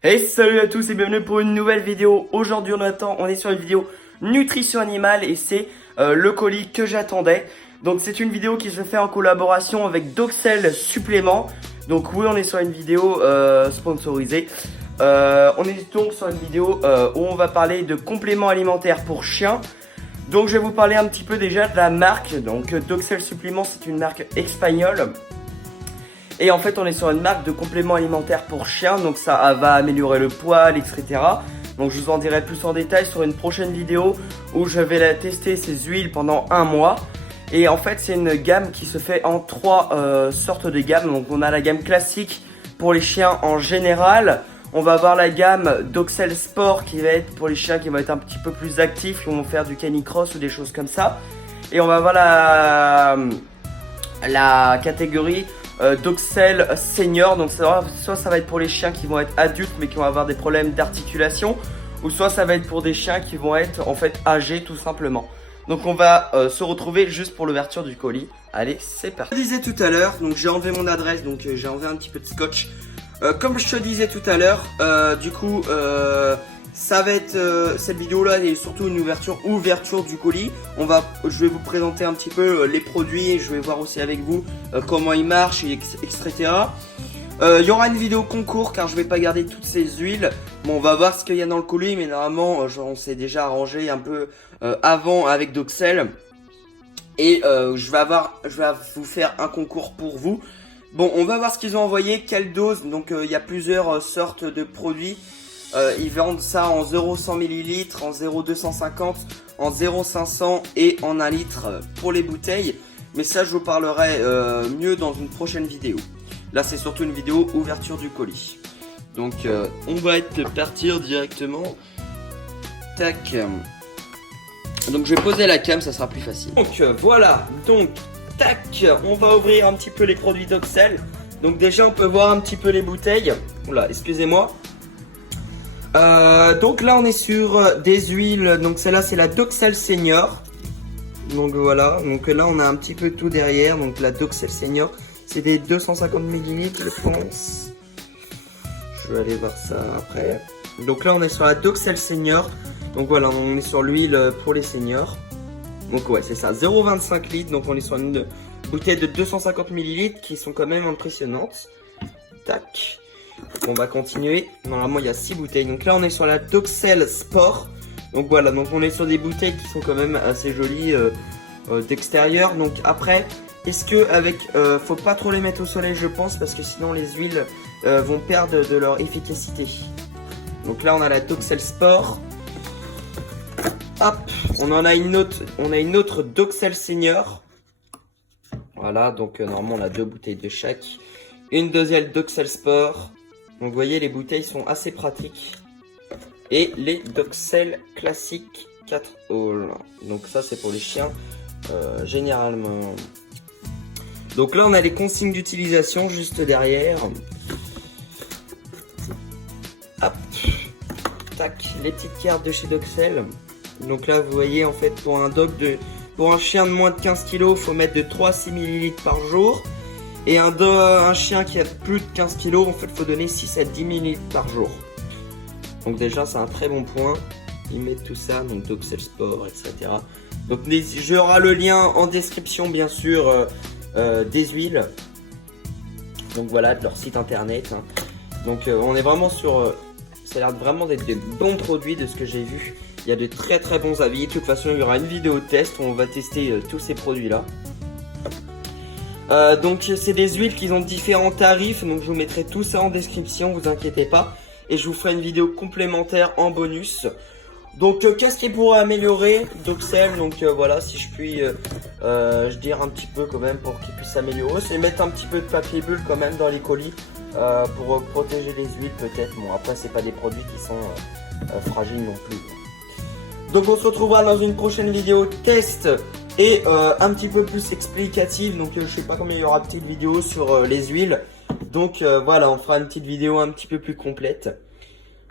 Hey, salut à tous et bienvenue pour une nouvelle vidéo. Aujourd'hui on est sur une vidéo nutrition animale et c'est le colis que j'attendais. Donc c'est une vidéo qui se fait en collaboration avec Doxel Supplément. Donc oui, on est sur une vidéo sponsorisée. On est donc sur une vidéo où on va parler de compléments alimentaires pour chiens. Donc je vais vous parler un petit peu déjà de la marque. Donc Doxel Supplément, c'est une marque espagnole. Et en fait on est sur une marque de compléments alimentaires pour chiens, donc ça va améliorer le poil, etc. Donc je vous en dirai plus en détail sur une prochaine vidéo où je vais la tester ces huiles pendant un mois. Et en fait c'est une gamme qui se fait en trois sortes de gammes. Donc on a la gamme classique pour les chiens en général. On va avoir la gamme Doxel Sport qui va être pour les chiens qui vont être un petit peu plus actifs, qui vont faire du canicross ou des choses comme ça. Et on va avoir la catégorie Doxel Senior, donc soit ça va être pour les chiens qui vont être adultes mais qui vont avoir des problèmes d'articulation, ou soit ça va être pour des chiens qui vont être en fait âgés tout simplement. Donc on va se retrouver juste pour l'ouverture du colis. Allez, c'est parti. Je disais tout à l'heure, donc j'ai enlevé mon adresse, donc j'ai enlevé un petit peu de scotch. Comme je te disais tout à l'heure, du coup ça va être cette vidéo là est surtout une ouverture du colis. Je vais vous présenter un petit peu les produits et je vais voir aussi avec vous comment ils marchent, etc. Il y aura une vidéo concours car je vais pas garder toutes ces huiles. Bon, on va voir ce qu'il y a dans le colis, mais normalement on s'est déjà arrangé un peu avant avec Doxel. Et je vais vous faire un concours pour vous. Bon, on va voir ce qu'ils ont envoyé, quelle dose. Donc il y a plusieurs sortes de produits. Ils vendent ça en 0,100 ml, en 0,250, en 0,500 et en 1 litre pour les bouteilles. Mais ça, je vous parlerai mieux dans une prochaine vidéo. Là, c'est surtout une vidéo ouverture du colis. Donc, on va partir directement. Tac. Donc, je vais poser la cam, ça sera plus facile. Donc, voilà. Donc, tac. On va ouvrir un petit peu les produits Doxel. Donc, déjà, on peut voir un petit peu les bouteilles. Oula, excusez-moi. Donc là on est sur des huiles, donc celle-là c'est la Doxel Senior. Donc voilà, donc là on a un petit peu tout derrière, donc la Doxel Senior c'est des 250 ml je pense. Je vais aller voir ça après. Donc là on est sur la Doxel Senior, donc voilà on est sur l'huile pour les seniors. Donc ouais c'est ça, 0,25 litres, donc on est sur une bouteille de 250 ml qui sont quand même impressionnantes. Tac. On va continuer. Normalement il y a 6 bouteilles. Donc là on est sur la Doxel Sport. Donc voilà, donc on est sur des bouteilles qui sont quand même assez jolies d'extérieur. Donc après, est-ce que faut pas trop les mettre au soleil je pense, parce que sinon les huiles vont perdre de leur efficacité. Donc là on a la Doxel Sport. Hop, on a une autre Doxel Senior. Voilà, donc normalement on a 2 bouteilles de chaque. Une deuxième Doxel Sport. Donc vous voyez les bouteilles sont assez pratiques. Et les Doxel classiques 4 all. Donc ça c'est pour les chiens généralement. Donc là on a les consignes d'utilisation juste derrière. Hop. Tac, les petites cartes de chez Doxel. Donc là vous voyez en fait pour un chien de moins de 15 kg, il faut mettre de 3 à 6 ml par jour. Et un chien qui a plus de 15 kg, en fait, il faut donner 6 à 10 ml par jour. Donc déjà, c'est un très bon point. Ils mettent tout ça, donc Doxel Sport, etc. Donc j'aurai le lien en description, bien sûr, des huiles. Donc voilà, de leur site internet. Hein. Donc on est vraiment sur... ça a l'air vraiment d'être de bons produits de ce que j'ai vu. Il y a de très très bons avis. De toute façon, il y aura une vidéo test où on va tester tous ces produits-là. Donc c'est des huiles qui ont différents tarifs, donc je vous mettrai tout ça en description, vous inquiétez pas. Et je vous ferai une vidéo complémentaire en bonus. Donc qu'est-ce qui pourrait améliorer Doxel? Donc voilà, si je puis je dire un petit peu quand même pour qu'il puisse s'améliorer, c'est mettre un petit peu de papier bulle quand même dans les colis pour protéger les huiles peut-être. Bon après c'est pas des produits qui sont fragiles non plus. Donc on se retrouvera dans une prochaine vidéo test. Et un petit peu plus explicative, donc je sais pas combien il y aura de petites vidéos sur les huiles. Donc voilà, on fera une petite vidéo un petit peu plus complète.